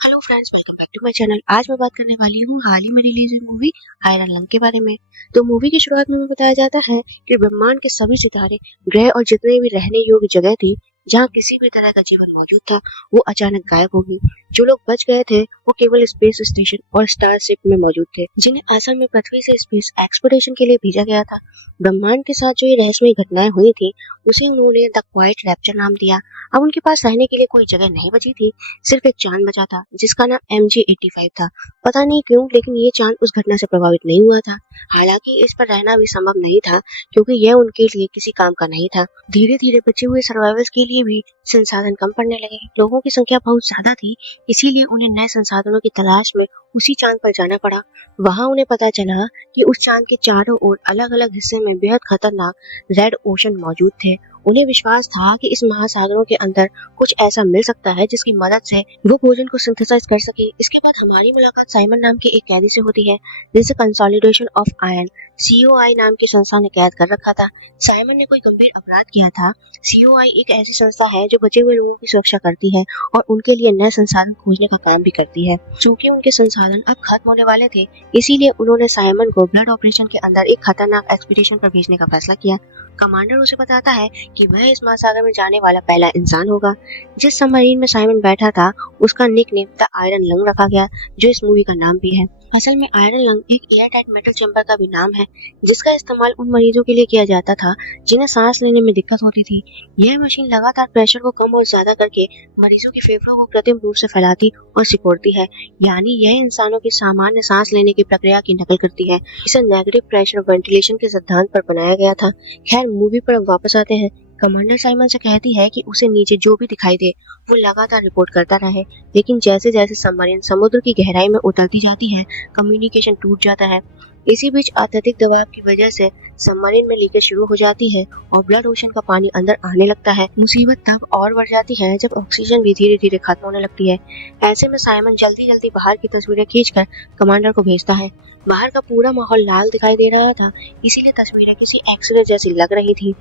Hello friends, welcome back to my channel. आज मैं बात करने वाली हूँ हाल ही में रिलीज हुई मूवी आयरन लंग के बारे में। तो मूवी की शुरुआत में हमें बताया जाता है कि ब्रह्मांड के सभी सितारे, ग्रह और जितने भी रहने योग्य जगह थी जहाँ किसी भी तरह का जीवन मौजूद था, वो अचानक गायब हो गई। जो लोग बच गए थे वो केवल स्पेस स्टेशन और स्टारशिप में मौजूद थे, जिन्हें असल में पृथ्वी से स्पेस एक्सप्लोरेशन के लिए भेजा गया था। ब्रह्मांड के साथ जो ये रहस्यमय घटनाएं हुई थी, उसे उन्होंने द क्वाइट रैप्चर नाम दिया। अब उनके पास रहने के लिए कोई जगह नहीं बची थी, सिर्फ एक चांद बचा था जिसका नाम MJ85 था। पता नहीं क्यों, लेकिन ये चांद उस घटना से प्रभावित नहीं हुआ था। हालांकि इस पर रहना भी संभव नहीं था, क्योंकि यह उनके लिए किसी काम का नहीं था। धीरे धीरे बचे हुए सर्वाइवल्स के लिए भी संसाधन कम पड़ने लगे। लोगों की संख्या बहुत ज्यादा थी, इसीलिए उन्हें नए संसाधनों की तलाश में उसी चांद पर जाना पड़ा। वहां उन्हें पता चला कि उस चांद के चारों ओर अलग अलग हिस्से में बेहद खतरनाक रेड ओशन मौजूद थे। उन्हें विश्वास था कि इस महासागरों के अंदर कुछ ऐसा मिल सकता है जिसकी मदद से वो भोजन को सिंथेसाइज कर सके। इसके बाद हमारी मुलाकात साइमन नाम के एक कैदी से होती है, जिसे कंसोलिडेशन ऑफ आयरन COI नाम की संस्था ने कैद कर रखा था। साइमन ने कोई गंभीर अपराध किया था। COI एक ऐसी संस्था है जो बचे हुए लोगों की सुरक्षा करती है और उनके लिए नए संसाधन खोजने का काम भी करती है। चूंकि उनके संसाधन अब खत्म होने वाले थे, इसीलिए उन्होंने साइमन को ब्लड ऑपरेशन के अंदर एक खतरनाक एक्सपीडिशन पर भेजने का फैसला किया। कमांडर उसे बताता है कि वह इस महासागर में जाने वाला पहला इंसान होगा। जिस सबमरीन में साइमन बैठा था, उसका निकनेम द आयरन लंग रखा गया, जो इस मूवी का नाम भी है। असल में आयरन लंग एक एयर टाइट मेटल चैम्बर का भी नाम है, जिसका इस्तेमाल उन मरीजों के लिए किया जाता था जिन्हें सांस लेने में दिक्कत होती थी। यह मशीन लगातार प्रेशर को कम और ज्यादा करके मरीजों के फेफड़ों को कृत्रिम रूप से फैलाती और सिकोड़ती है, यानी यह इंसानों की सामान्य सांस लेने की प्रक्रिया की नकल करती है। इसे नेगेटिव प्रेशर वेंटिलेशन के सिद्धांत पर बनाया गया था। खैर, मूवी पर अब वापस आते हैं। कमांडर साइमन से कहती है कि उसे नीचे जो भी दिखाई दे वो लगातार रिपोर्ट करता रहे, लेकिन जैसे जैसे सबमरीन समुद्र की गहराई में उतरती जाती है, कम्युनिकेशन टूट जाता है। इसी बीच अत्यधिक दबाव की वजह से सबमरीन में लीकेज शुरू हो जाती है और ब्लड ओशन का पानी अंदर आने लगता है। मुसीबत तब और बढ़ जाती है जब ऑक्सीजन भी धीरे धीरे खत्म होने लगती है। ऐसे में साइमन जल्दी जल्दी बाहर की तस्वीरें खींचकर कमांडर को भेजता है। बाहर का पूरा माहौल लाल दिखाई दे रहा था, इसीलिए तस्वीरें किसी एक्सरे जैसी लग रही थी।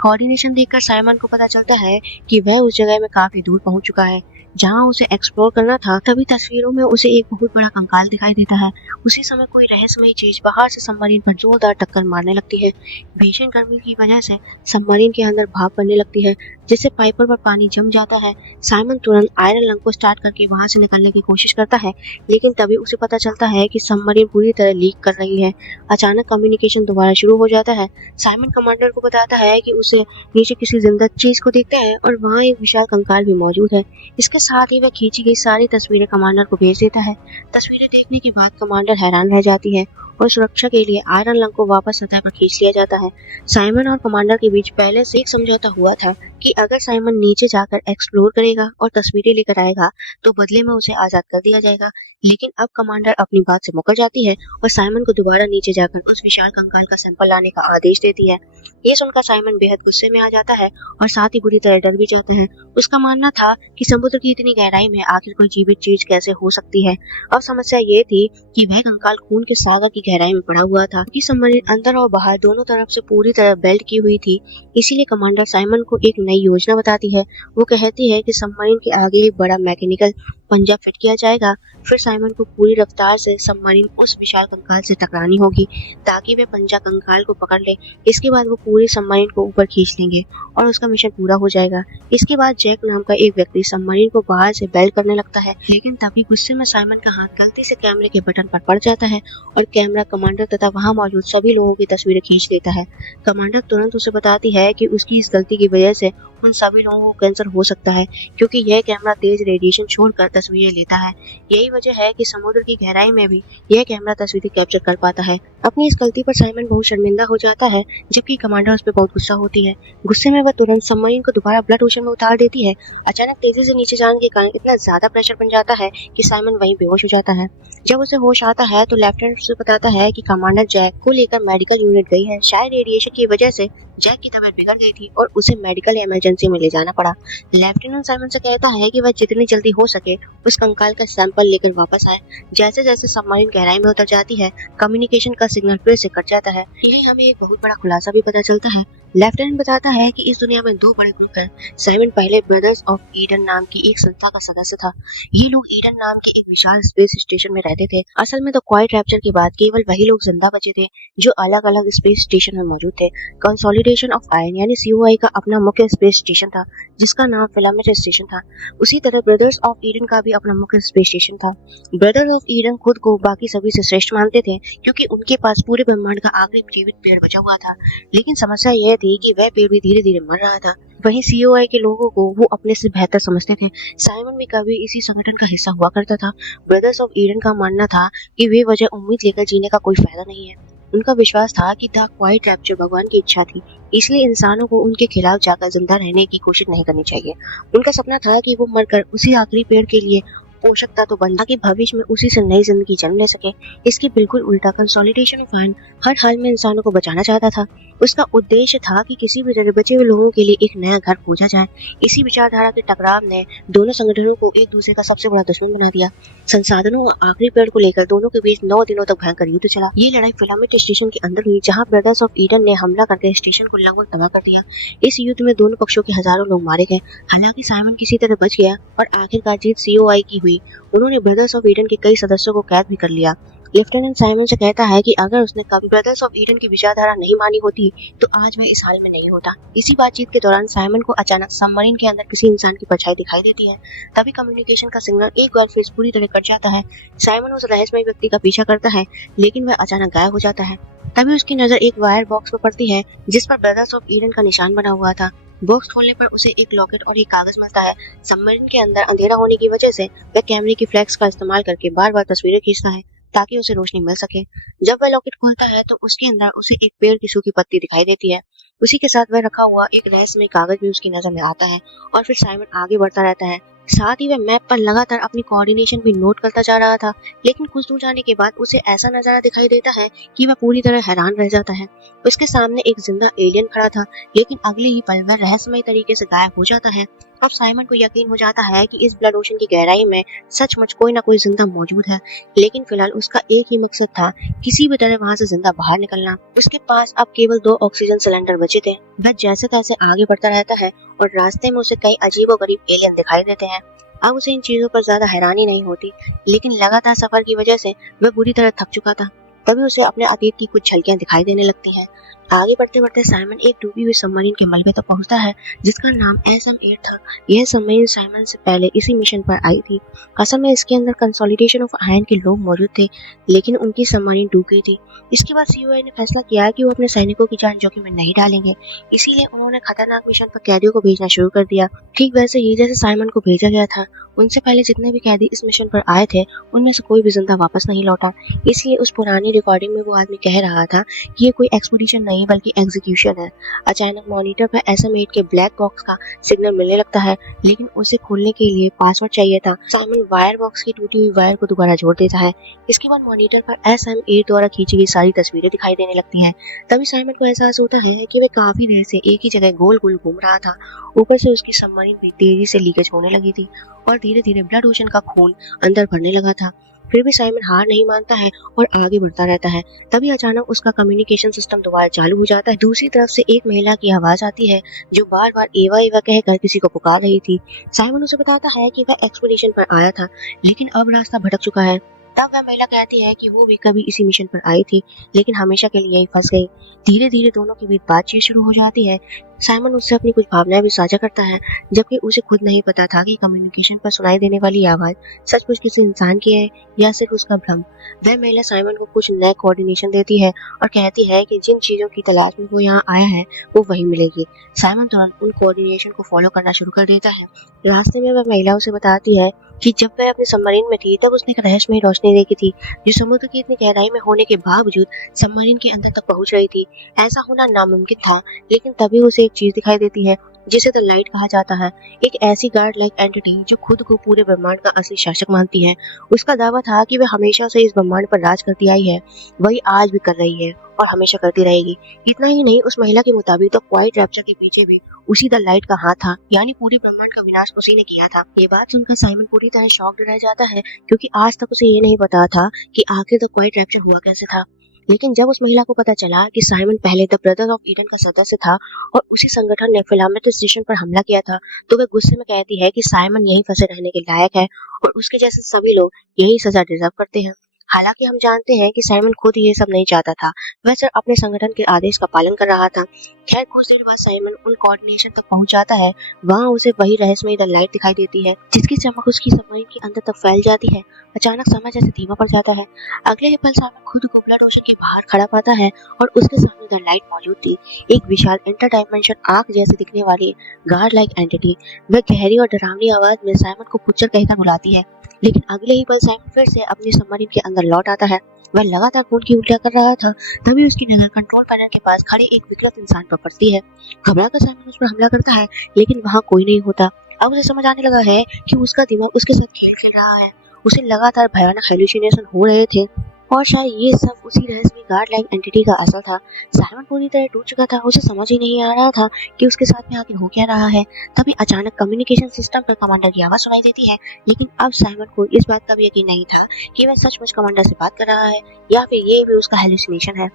कोऑर्डिनेशन देखकर साइमन को पता चलता है कि वह उस जगह में काफी दूर पहुंच चुका है जहां उसे एक्सप्लोर करना था। तभी तस्वीरों में उसे एक बहुत बड़ा कंकाल दिखाई देता है। उसी समय कोई रहस्यमयी चीज बाहर से सबमरीन पर जोरदार टक्कर मारने लगती है। भीषण गर्मी की वजह से सबमरीन के अंदर भाप बनने लगती है, जिससे पाइपर पर पानी जम जाता है। साइमन तुरंत आयरन लंग को स्टार्ट करके वहां से निकलने की कोशिश करता है, लेकिन तभी उसे पता चलता है कि सबमरीन पूरी तरह लीक कर रही है। अचानक कम्युनिकेशन दोबारा शुरू हो जाता है। साइमन कमांडर को बताता है कि उसे नीचे किसी जिंदा चीज को देखता है और वहाँ एक विशाल कंकाल भी मौजूद है। इसके साथ ही वह खींची गई सारी तस्वीरें कमांडर को भेज देता है। तस्वीरें देखने के बाद कमांडर हैरान रह जाती है और सुरक्षा के लिए आयरन लंग को वापस सतह पर खींच लिया जाता है। साइमन और कमांडर के बीच पहले से एक समझौता हुआ था कि अगर साइमन नीचे जाकर एक्सप्लोर करेगा और तस्वीरें लेकर आएगा तो बदले में उसे आजाद कर दिया जाएगा। लेकिन अब कमांडर अपनी बात से मुकर जाती है और साइमन को दोबारा नीचे जाकर उस विशाल कंकाल का सैंपल लाने का आदेश देती है। ये सुनकर साइमन बेहद गुस्से में आ जाता है और साथ ही बुरी तरह डर भी जाता है। उसका मानना था कि समुद्र की इतनी गहराई में आखिर कोई जीवित चीज कैसे हो सकती है। अब समस्या ये थी कि वह कंकाल खून के सागर की गहराई में पड़ा हुआ था कि सबमरीन अंदर और बाहर दोनों तरफ से पूरी तरह बेल्ट की हुई थी। इसीलिए कमांडर साइमन को एक नई योजना बताती है। वो कहती है कि सबमरीन के आगे एक बड़ा मैकेनिकल पंजा फिट किया जाएगा। फिर साइमन को पूरी रफ्तार से सबमरीन उस विशाल कंकाल से टकरानी होगी ताकि वे पंजा कंकाल को पकड़ ले। इसके बाद वो पूरी सबमरीन को ऊपर खींच लेंगे और उसका मिशन पूरा हो जाएगा। इसके बाद जैक नाम का एक व्यक्ति सबमरीन को बाहर से बेल्ट करने लगता है, लेकिन तभी गुस्से में साइमन का हाथ गलती से कैमरे के बटन पर पड़ जाता है और कैमरा कमांडर तथा वहां मौजूद सभी लोगों की तस्वीरें खींच लेता है। कमांडर तुरंत उसे बताती है कि उसकी इस गलती की वजह से उन सभी लोगों को कैंसर हो सकता है, क्योंकि यह कैमरा तेज रेडिएशन छोड़कर तस्वीरें लेता है। यही वजह है कि समुद्र की गहराई में भी यह कैमरा तस्वीरें कैप्चर कर पाता है। अपनी इस गलती पर साइमन बहुत शर्मिंदा हो जाता है, जबकि कमांडर उस पर बहुत गुस्सा होती है। गुस्से में वह तुरंत सबमरीन को दोबारा ब्लड ओशन में उतार देती है। अचानक तेजी से नीचे जाने के कारण इतना ज्यादा प्रेशर बन जाता है कि साइमन वहीं बेहोश हो जाता है। जब उसे होश आता है तो लेफ्टिनेंट उसे बताता है कि कमांडर जैक को लेकर मेडिकल यूनिट गई है। शायद रेडिएशन की वजह से जैक की तबीयत बिगड़ गई थी और उसे मेडिकल इमरजेंसी में ले जाना पड़ा। लेफ्टिनेंट साइमन से कहता है कि वह जितनी जल्दी हो सके उस कंकाल का सैंपल लेकर वापस आए। जैसे जैसे सबमरीन गहराई में उतर जाती है, कम्युनिकेशन का सिग्नल फिर से कट जाता है। यही हमें एक बहुत बड़ा खुलासा भी पता चलता है। लेफ्टिनेंट बताता है कि इस दुनिया में दो बड़े ग्रुप हैं। साइमन पहले ब्रदर्स ऑफ ईडन नाम की एक संस्था का सदस्य था। ये लोग ईडन नाम के एक विशाल स्पेस स्टेशन में रहते थे। असल में तो क्वाइट रैप्चर के बाद केवल वही लोग जिंदा बचे थे जो अलग अलग स्पेस स्टेशन में मौजूद थे। कंसोलिडेशन ऑफ आयन यानी सीओआई का अपना मुख्य स्पेस स्टेशन था जिसका नाम फिलामेंट स्टेशन था। उसी तरह ब्रदर्स ऑफ ईडन का भी अपना मुख्य स्पेस स्टेशन था। ब्रदर्स ऑफ ईडन खुद को बाकी सभी से श्रेष्ठ मानते थे क्योंकि उनके पास पूरे ब्रह्मांड का आखिरी जीवित पेड़ बचा हुआ था। लेकिन समस्या यह थी कि वह पेड़ भी धीरे धीरे मर रहा था। वहीं सीओआई के लोगों को वो अपने से बेहतर समझते थे। साइमन भी कभी इसी संगठन का हिस्सा हुआ करता था। ब्रदर्स ऑफ ईडन का मानना था कि वे वजह उम्मीद लेकर जीने का कोई फायदा नहीं है। उनका विश्वास था कि द क्वाइट रैप्चर भगवान की इच्छा थी, इसलिए इंसानों को उनके खिलाफ जाकर जिंदा रहने की कोशिश नहीं करनी चाहिए। उनका सपना था कि वो मरकर उसी आखिरी पेड़ के लिए पोषक तत्व बन ताकि भविष्य में उसी से नई जिंदगी जन्म ले सके। इसके बिल्कुल उल्टा कंसोलिडेशन ऑफ आयन हर हाल में इंसानों को बचाना चाहता था। उसका उद्देश्य था कि किसी भी तरह बचे हुए लोगों के लिए एक नया घर खोजा जाए। इसी विचारधारा के टकराव ने दोनों संगठनों को एक दूसरे का सबसे बड़ा दुश्मन बना दिया। संसाधनों और आखिरी पेड़ को लेकर दोनों के बीच 9 दिनों तक भयंकर युद्ध चला। ये लड़ाई फिलामेंट स्टेशन के अंदर हुई जहाँ ब्रदर्स ऑफ ईडन ने हमला करके स्टेशन को लगभग तबाह कर दिया। इस युद्ध में दोनों पक्षों के हजारों लोग मारे गए। हालांकि साइमन किसी तरह बच गया और आखिरकार जीत सीओआई की हुई। उन्होंने ब्रदर्स ऑफ ईडन के कई सदस्यों को कैद भी कर लिया। लेफ्टिनेंट साइमन से कहता है कि अगर उसने कभी ब्रदर्स ऑफ ईडन की विचारधारा नहीं मानी होती तो आज वह इस हाल में नहीं होता। इसी बातचीत के दौरान साइमन को अचानक सबमरीन के अंदर किसी इंसान की परछाई दिखाई देती है। तभी कम्युनिकेशन का सिग्नल एक बार फिर पूरी तरह कट जाता है। साइमन उस रहस्यमय व्यक्ति का पीछा करता है लेकिन वह अचानक गायब हो जाता है। तभी उसकी नजर एक वायर बॉक्स पर पड़ती है जिस पर ब्रदर्स ऑफ ईडन का निशान बना हुआ था। बॉक्स खोलने पर उसे एक लॉकेट और एक कागज मिलता है। सबमरीन के अंदर अंधेरा होने की वजह से वह कैमरे की फ्लैश का इस्तेमाल करके बार बार तस्वीरें खींचता है ताकि उसे रोशनी मिल सके। जब वह लॉकेट खोलता है तो उसके अंदर उसे एक पेड़ की सूखी पत्ती दिखाई देती है। उसी के साथ वह रखा हुआ एक रहस्यमय कागज भी उसकी नजर में आता है और फिर साइमन आगे बढ़ता रहता है। साथ ही वह मैप पर लगातार अपनी कोऑर्डिनेशन भी नोट करता जा रहा था। लेकिन कुछ दूर जाने के बाद उसे ऐसा नजारा दिखाई देता है कि वह पूरी तरह हैरान रह जाता है। उसके सामने एक जिंदा एलियन खड़ा था लेकिन अगले ही पल वह रहस्यमय तरीके से गायब हो जाता है। अब साइमन को यकीन हो जाता है कि इस ब्लड ओशन की गहराई में सचमुच कोई ना कोई जिंदा मौजूद है। लेकिन फिलहाल उसका एक ही मकसद था, किसी भी तरह वहां से जिंदा बाहर निकलना। उसके पास अब केवल 2 ऑक्सीजन सिलेंडर बचे थे। वह जैसे तैसे आगे बढ़ता रहता है और रास्ते में उसे कई अजीबोगरीब एलियन दिखाई देते हैं। अब उसे इन चीजों पर ज्यादा हैरानी नहीं होती, लेकिन लगातार सफर की वजह से वह बुरी तरह थक चुका था। तभी उसे अपने अतीत की कुछ झलकियां दिखाई देने लगती हैं। आगे बढ़ते बढ़ते साइमन एक डूबी हुई सबमरीन के मलबे तक पहुंचता है जिसका नाम SM-8 था। यह सबमरीन साइमन से पहले इसी मिशन पर आई थी। असल में इसके अंदर कंसोलिडेशन ऑफ आयन के लोग मौजूद थे लेकिन उनकी सबमरीन डूब गई थी। इसके बाद सीओआई ने फैसला किया कि वो अपने सैनिकों की जान जोखिम में नहीं डालेंगे, इसीलिए उन्होंने खतरनाक मिशन पर कैदियों को भेजना शुरू कर दिया। ठीक वैसे ही जैसे साइमन को भेजा गया था। उनसे पहले जितने भी कैदी इस मिशन पर आए थे उनमें से कोई भी जिंदा वापस नहीं लौटा। इसलिए उस पुरानी रिकॉर्डिंग में वो आदमी कह रहा था कि ये कोई एक्सपीडिशन नहीं बल्कि एग्जीक्यूशन है। अचानक मॉनिटर पर SM-8 के ब्लैक बॉक्स का सिग्नल मिलने लगता है लेकिन उसे खोलने के लिए पासवर्ड चाहिए था। साइमन वायर बॉक्स की टूटी हुई वायर को दोबारा जोड़ देता है। इसके बाद मॉनिटर पर SM-8 द्वारा खींची गई सारी तस्वीरें दिखाई देने लगती हैं। तभी साइमन को एहसास होता है कि वह काफी देर से एक ही जगह गोल गोल घूम रहा था। ऊपर से उसकी सबमरीन भी तेजी से लीकेज होने लगी थी और धीरे धीरे ब्लड ओशन का खून अंदर भरने लगा था। फिर भी साइमन हार नहीं मानता है और आगे बढ़ता रहता है। तभी अचानक उसका कम्युनिकेशन सिस्टम दोबारा चालू हो जाता है। दूसरी तरफ से एक महिला की आवाज आती है जो बार बार एवा एवा कहकर किसी को पुकार रही थी। साइमन उसे बताता है कि वह एक्सपीडिशन पर आया था लेकिन अब रास्ता भटक चुका है। तब वह महिला कहती है कि वो भी कभी इसी मिशन पर आई थी लेकिन हमेशा के लिए ही फंस गई। धीरे धीरे दोनों के बीच बातचीत शुरू हो जाती है। साइमन उससे अपनी कुछ भावनाएं भी साझा करता है जबकि उसे खुद नहीं पता था कि कम्युनिकेशन पर सुनाई देने वाली आवाज सचमुच किसी इंसान की है या सिर्फ उसका भ्रम। वह महिला साइमन को कुछ नए कोऑर्डिनेशन देती है और कहती है कि जिन चीजों की तलाश में वो यहाँ आया है वो वही मिलेगी। साइमन तुरंत उन कोऑर्डिनेशन को फॉलो करना शुरू कर देता है। रास्ते में वह महिला उसे बताती है कि जब वह अपने सबमरीन में थी तब उसने एक रहस्यमय रोशनी देखी थी जो समुद्र की इतनी गहराई में होने के बावजूद सबमरीन के अंदर तक पहुंच रही थी। ऐसा होना नामुमकिन था लेकिन तभी उसे उसे एक चीज दिखाई देती है जिसे द लाइट कहा जाता है, एक ऐसी गार्ड लाइक एंटिटी जो खुद को पूरे ब्रह्मांड का असली शासक मानती है। उसका दावा था कि वह हमेशा से इस ब्रह्मांड पर राज करती आई है, वही आज भी कर रही है और हमेशा करती रहेगी। इतना ही नहीं, उस महिला के मुताबिक तो क्वाइट रैप्चर के पीछे भी उसी द लाइट का हाथ था, यानी पूरे ब्रह्मांड का विनाश उसी ने किया था। ये बात सुनकर साइमन पूरी तरह शॉक्ड रह जाता है, क्योंकि आज तक उसे ये नहीं पता था कि आखिर द क्वाइट रैप्चर हुआ कैसे था। लेकिन जब उस महिला को पता चला कि साइमन पहले द ब्रदर्स ऑफ ईडन का सदस्य था और उसी संगठन ने फिलामेंटस स्टेशन पर हमला किया था, तो वह गुस्से में कहती है कि साइमन यहीं फंसे रहने के लायक है और उसके जैसे सभी लोग यही सजा डिजर्व करते हैं। हालांकि हम जानते हैं कि साइमन खुद ये सब नहीं चाहता था, वह सिर्फ अपने संगठन के आदेश का पालन कर रहा था। खैर, कुछ देर बाद साइमन उन कोऑर्डिनेशन तक पहुंच जाता है। वहां उसे वही रहस्यमयी द लाइट दिखाई देती है, जिसकी चमक उसकी सबमरीन के अंदर तक फैल जाती है। अचानक समय जैसे धीमा पड़ जाता है। अगले ही पल साइमन खुद को ब्लड ओशन के बाहर खड़ा पाता है और उसके सामने द लाइट मौजूद थी, एक विशाल इंटरडायमेंशन आंख जैसे दिखने वाली गार्ड लाइक एंटिटी। वह गहरी और डरावनी आवाज में साइमन को पुच्चर कहकर बुलाती है, लेकिन अगले ही पल साइमन फिर से अपनी सबमरीन के अंदर लौट आता है। वह लगातार खून की उल्टियां कर रहा था। तभी उसकी नजर कंट्रोल पैनल के पास खड़े एक विकृत इंसान पर पड़ती है। घबराकर साइमन उस पर हमला करता है, लेकिन वहां कोई नहीं होता। अब उसे समझ आने लगा है कि उसका दिमाग उसके साथ खेल खेल रहा है। उसे लगातार भयानक हेलुसिनेशन हो रहे थे और शायद ये सब उसी रहस्यमयी गार्ड लाइक एंटिटी का असर था। साइमन पूरी तरह टूट चुका था। उसे समझ ही नहीं आ रहा था कि उसके साथ में आखिर हो क्या रहा है। तभी अचानक कम्युनिकेशन सिस्टम पर कमांडर की आवाज सुनाई देती है, लेकिन अब साइमन को इस बात का भी यकीन नहीं था कि वह सचमुच कमांडर से बात कर रहा है या फिर ये भी उसका हेलुसिनेशन है।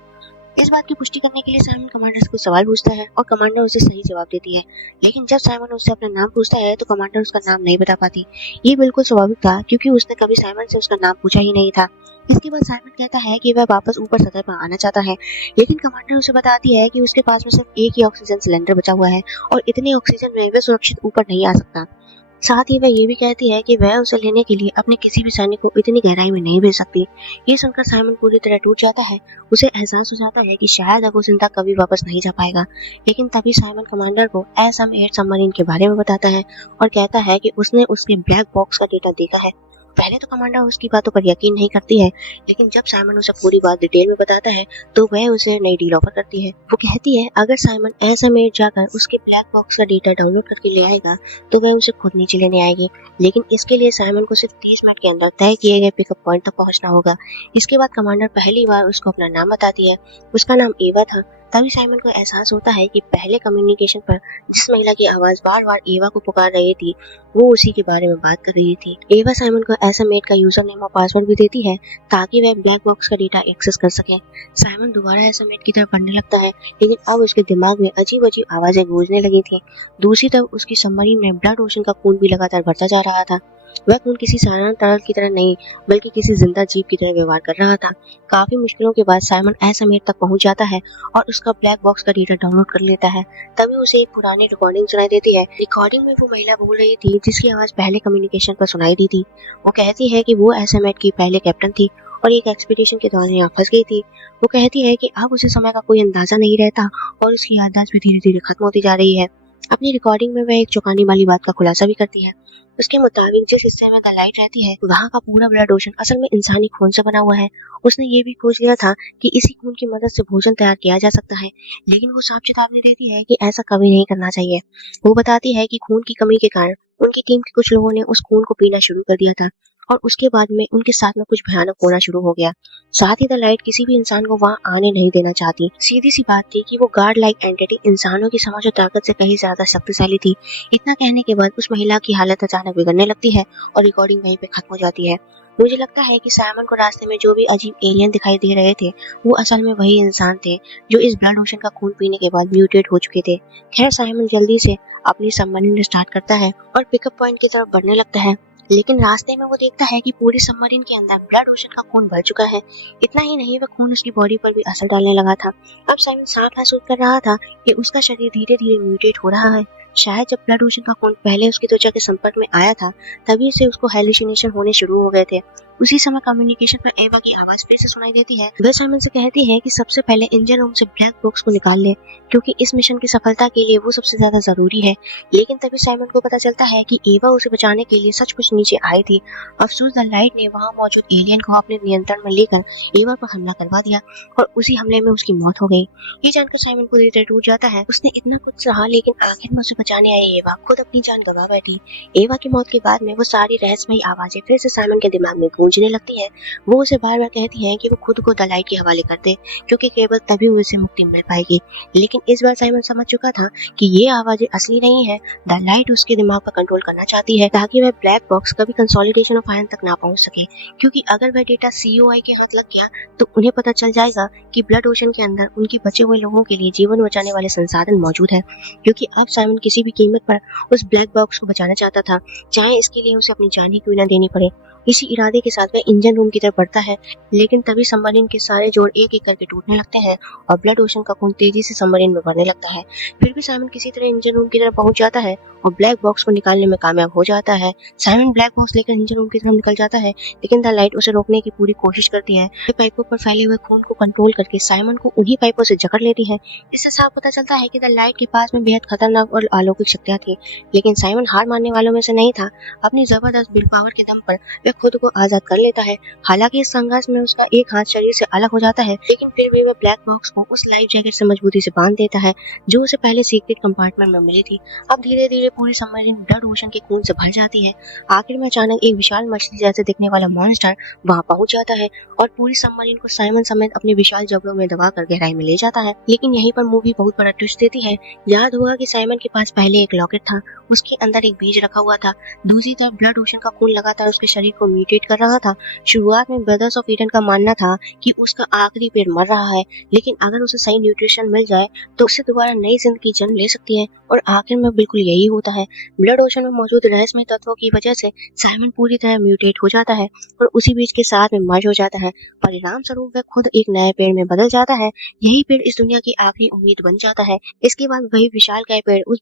इस बात की पुष्टि करने के लिए साइमन कमांडर से कुछ सवाल पूछता है और कमांडर उसे सही जवाब देती है। लेकिन जब साइमन उससे अपना नाम पूछता है तो कमांडर उसका नाम नहीं बता पाती। ये बिल्कुल स्वाभाविक था, क्योंकि उसने कभी साइमन से उसका नाम पूछा ही नहीं था। इसके बाद साइमन कहता है कि वह वापस ऊपर सतह पर आना चाहता है, लेकिन कमांडर उसे बताती है कि उसके पास में सिर्फ एक ही ऑक्सीजन सिलेंडर बचा हुआ है और इतने ऑक्सीजन में वह सुरक्षित ऊपर नहीं आ सकता। साथ ही वह ये भी कहती है कि वह उसे लेने के लिए अपने किसी भी सैनिक को इतनी गहराई में नहीं भेज सकती। ये सुनकर साइमन पूरी तरह टूट जाता है। उसे एहसास हो जाता है कि शायद अब वो जिंदा कभी वापस नहीं जा पाएगा। लेकिन तभी साइमन कमांडर को SM-8 सबमरीन के बारे में बताता है और कहता है कि उसने उसके ब्लैक बॉक्स का डेटा देखा है। पहले तो कमांडर उसकी बातों पर यकीन नहीं करती है, लेकिन जब साइमन उसे पूरी बात डिटेल में बताता है तो वह उसे नई डील ऑफर करती है। वो कहती है अगर साइमन SM-8 जाकर उसके ब्लैक बॉक्स का डेटा डाउनलोड करके ले आएगा तो वह उसे खुद नीचे लेने आएगी, लेकिन इसके लिए साइमन को सिर्फ 30 मिनट के अंदर तय किए गए पिकअप पॉइंट तक पहुंचना होगा। इसके बाद कमांडर पहली बार उसको अपना नाम बताती है। उसका नाम एवा था। तभी साइमन को एहसास होता है कि पहले कम्युनिकेशन पर जिस महिला की आवाज बार बार एवा को पुकार रही थी, वो उसी के बारे में बात कर रही थी। एवा साइमन को SM-8 का यूजर नेम और पासवर्ड भी देती है ताकि वह ब्लैक बॉक्स का डेटा एक्सेस कर सके। साइमन दोबारा SM-8 की तरफ बढ़ने लगता है, लेकिन अब उसके दिमाग में अजीब अजीब आवाजें गूंजने लगी थी। दूसरी तरफ उसकी सबमरीन में ब्लड ओशन का खून भी लगातार बढ़ता जा रहा था। वह खून किसी साधारण तरल की तरह नहीं, बल्कि किसी जिंदा जीव की तरह व्यवहार कर रहा था। काफी मुश्किलों के बाद साइमन SM-8 तक पहुंच जाता है और उसका ब्लैक बॉक्स का डेटा डाउनलोड कर लेता है। तभी उसे एक पुरानी रिकॉर्डिंग सुनाई देती है। रिकॉर्डिंग में वो महिला बोल रही थी जिसकी आवाज पहले कम्युनिकेशन पर सुनाई दी थी। वो कहती है कि वो SM-8 की पहले कैप्टन थी और एक एक्सपीडिशन के दौरान यहाँ फंस गई थी। वो कहती है कि अब उसे समय का कोई अंदाजा नहीं रहता और उसकी याददाश्त भी धीरे धीरे खत्म होती जा रही है। अपनी रिकॉर्डिंग में वह एक चौंकाने वाली बात का खुलासा भी करती है। उसके मुताबिक जिस हिस्से में द लाइट रहती है वहाँ का पूरा ब्लड ओशन असल में इंसानी खून से बना हुआ है। उसने ये भी खोज लिया था कि इसी खून की मदद से भोजन तैयार किया जा सकता है, लेकिन वो साफ चेतावनी देती है कि ऐसा कभी नहीं करना चाहिए। वो बताती है कि खून की कमी के कारण उनकी टीम के कुछ लोगों ने उस खून को पीना शुरू कर दिया था और उसके बाद में उनके साथ में कुछ भयानक होना शुरू हो गया। साथ ही द लाइट किसी भी इंसान को वहां आने नहीं देना चाहती। सीधी सी बात थी कि वो गार्ड लाइक एंटिटी इंसानों की समझ और ताकत से कहीं ज्यादा शक्तिशाली थी। इतना कहने के बाद उस महिला की हालत अचानक बिगड़ने लगती है और रिकॉर्डिंग वहीं पे खत्म हो जाती है। मुझे लगता है कि साइमन को रास्ते में जो भी अजीब एलियन दिखाई दे रहे थे वो असल में वही इंसान थे जो इस ब्लड ओशन का खून पीने के बाद म्यूटेट हो चुके थे। खैर, साइमन जल्दी से अपनी सबमरीन स्टार्ट करता है और पिकअप पॉइंट की तरफ बढ़ने लगता है, लेकिन रास्ते में वो देखता है कि पूरी सबमरीन के अंदर ब्लड ओशन का खून भर चुका है। इतना ही नहीं, वह खून उसकी बॉडी पर भी असर डालने लगा था। अब साइमन साफ महसूस कर रहा था कि उसका शरीर धीरे धीरे म्यूटेट हो रहा है। शायद जब ब्लड ओशन का खून पहले उसकी त्वचा के संपर्क में आया था तभी से उसको हेलुसिनेशन होने शुरू हो गए थे। उसी समय कम्युनिकेशन पर एवा की आवाज फिर से सुनाई देती है। वह साइमन से कहती है कि सबसे पहले इंजन रूम से ब्लैक बॉक्स को निकाल ले, क्योंकि इस मिशन की सफलता के लिए वो सबसे ज्यादा जरूरी है। लेकिन तभी साइमन को पता चलता है कि एवा उसे बचाने के लिए सचमुच नीचे आई थी। अफसोस द लाइट ने वहाँ मौजूद एलियन को अपने नियंत्रण में लेकर एवा पर हमला करवा दिया और उसी हमले में उसकी मौत हो गई। ये जानकर साइमन पूरी तरह टूट जाता है। उसने इतना कुछ सहा, लेकिन आखिर में उसे बचाने आई एवा खुद अपनी जान गंवा बैठी। एवा की मौत के बाद में वो सारी रहस्यमयी आवाजें फिर से साइमन के दिमाग में गूंजने लगती हैं। वो उसे बार बार कहती हैं कि वो खुद को द लाइट के हवाले कर दे, क्योंकि केवल तभी उसे मुक्ति मिल पाएगी। लेकिन इस बार साइमन समझ चुका था कि ये आवाजें असली नहीं है। द लाइट उसके दिमाग पर कंट्रोल करना चाहती है ताकि वह ब्लैक बॉक्स कभी कंसोलिडेशन ऑफ आयरन तक ना पहुंच सके, क्योंकि अगर वह डेटा सीओआई के हाथ लग गया तो उन्हें पता चल जाएगा कि ब्लड ओशन के अंदर उनके बचे हुए लोगों के लिए जीवन बचाने वाले संसाधन मौजूद है। क्योंकि अब साइमन किसी भी कीमत पर उस ब्लैक बॉक्स को बचाना चाहता था, चाहे इसके लिए उसे अपनी जान ही क्यों न देनी पड़े। इसी इरादे के साथ वह इंजन रूम की तरफ बढ़ता है, लेकिन तभी सबमरीन के सारे जोड़ एक एक करके टूटने लगते हैं और ब्लड ओशन का खून तेजी से सबमरीन में बढ़ने लगता है। फिर भी साइमन किसी तरह इंजन रूम की तरफ पहुंच जाता है और ब्लैक बॉक्स को निकालने में कामयाब हो जाता है। साइमन ब्लैक बॉक्स लेकर इंजन रूम की तरफ निकल जाता है, लेकिन द लाइट उसे रोकने की पूरी कोशिश करती है। पाइपों पर फैले हुए खून को कंट्रोल करके साइमन को उन्हीं पाइपों से जकड़ लेती है। इससे साफ पता चलता है कि द लाइट के पास में बेहद खतरनाक और अलौकिक शक्तियां थी, लेकिन साइमन हार मानने वालों में से नहीं था। अपनी जबरदस्त विल पावर के दम पर वह खुद को आजाद कर लेता है। हालांकि इस संघर्ष में उसका एक हाथ शरीर से अलग हो जाता है, लेकिन फिर भी वह ब्लैक बॉक्स को उस लाइफ जैकेट से मजबूती से बांध देता है जो उसे पहले सीक्रेट कंपार्टमेंट में मिली थी। अब धीरे धीरे पूरी सबमरीन ब्लड ओशन के खून से भर जाती है। आखिर में अचानक एक विशाल मछली जैसे दिखने वाला मॉन्स्टर वहां पहुंच जाता है और पूरी सबमरीन को साइमन समेत अपने विशाल जबड़ों में दबाकर गहराई में ले जाता है। लेकिन यहीं पर मूवी बहुत बड़ा ट्विस्ट देती है। याद होगा कि साइमन के पास पहले एक लॉकेट था, उसके अंदर एक बीज रखा हुआ था। दूसरी तरफ ब्लड ओशन का खून लगातार उसके शरीर को म्यूटेट कर रहा था। शुरुआत में ब्रदर्स ऑफ ईडन का मानना था कि उसका आखिरी पेड़ मर रहा है, लेकिन अगर उसे सही न्यूट्रिशन मिल जाए तो उससे दोबारा नई जिंदगी जन्म ले सकती है। और आखिर में बिल्कुल यही होता है। ब्लड ओशन में मौजूद रहस्यमय तत्वों की वजह से साइमन पूरी तरह म्यूटेट हो जाता है और उसी बीज के साथ में मर्ज हो जाता है। परिणाम स्वरूप वह खुद एक नए पेड़ में बदल जाता है। यही पेड़ इस दुनिया की आखिरी उम्मीद बन जाता है। इसके बाद वही विशाल पेड़ उस